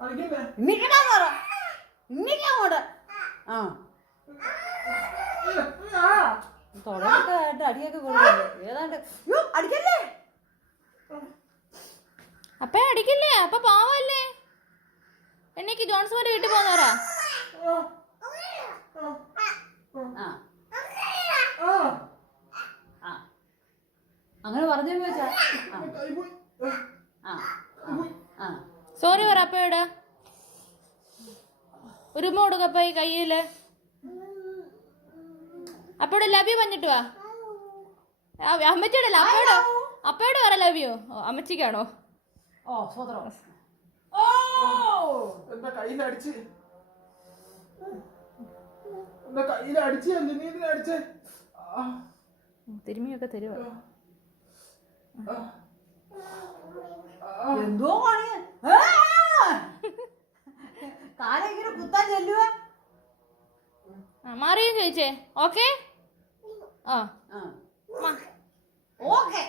ഇങ്ങിട്ടാ പറ ഇങ്ങിട്ടങ്ങോട്ട് ആ തുടങ്ങിട്ട് അടിയൊക്കെ കൊടുക്കല്ലേ ഏതാണ്ട് അടിക്കല്ലേ അപ്പ അടിക്കില്ലേ അപ്പൊ പാവല്ലേ എനിക്ക് ജോൺസോന്റെ വീട്ടിൽ പോകുന്നവരാ അങ്ങനെ പറഞ്ഞു വെച്ചാ സോറി പറ അപ്പയോട് ഒരു ഉമ്മ കൊടുക്കപ്പ ഈ കയ്യില് അപ്പോടെ ലവ് യു പറഞ്ഞിട്ട് വാ അമ്മച്ചിയോടല്ല അപ്പയോട് പറ ലവ് യു അമ്മച്ചിക്കാണോ ഓ സ്വതന്ത്രം ഓ എന്താ കയ്യിലടിച്ച് എന്താ കയ്യിലടിച്ചല്ലേ നീ ഇതിനെ അടിച്ചേ തിരുമിയൊക്കെ തരുവ എന്തോ പണി കാലെങ്കിലും കുത്താൻ ചെല്ലുക മാറിയും ചോദിച്ചേ ഓക്കെ ആ ഓക്കെ ഓക്കെ